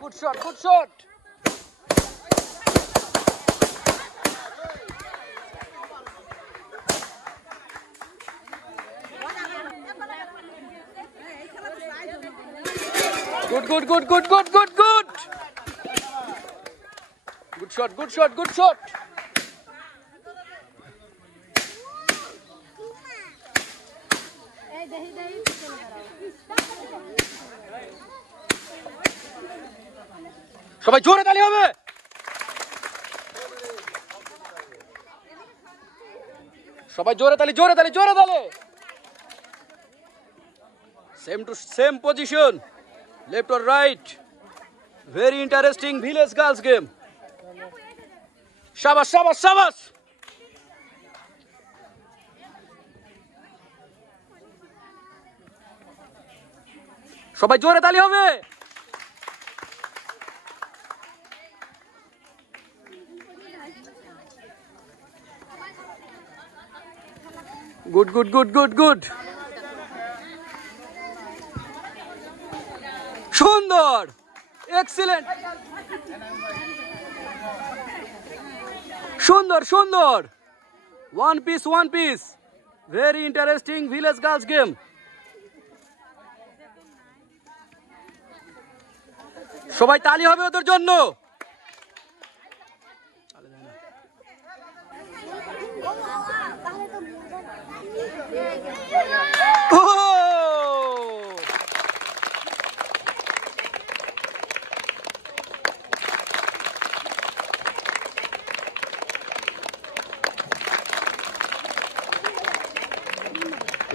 Good shot, good shot. Good, good, good, good, good, good, good. Good shot, good shot, good shot. সবাই জোরে তালি হবে। সবাই জোরে তালি, জোরে তালি, জোরে তালি। Same to same position, left or right. Very interesting village girls game. Shabash, shabash, shabash. সবাই জোরে তালি হবে। Good, good, good, good, good. সুন্দর, এক্সিলেন্ট, সুন্দর সুন্দর, one piece, very interesting village girls game. সবাই তালি হবে ওদের জন্য।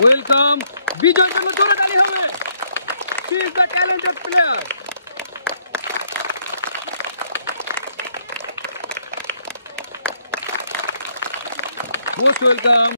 ওয়েলকাম, বিজয়ের জন্য জোরে তালি হবে। She is the talented player. Most welcome.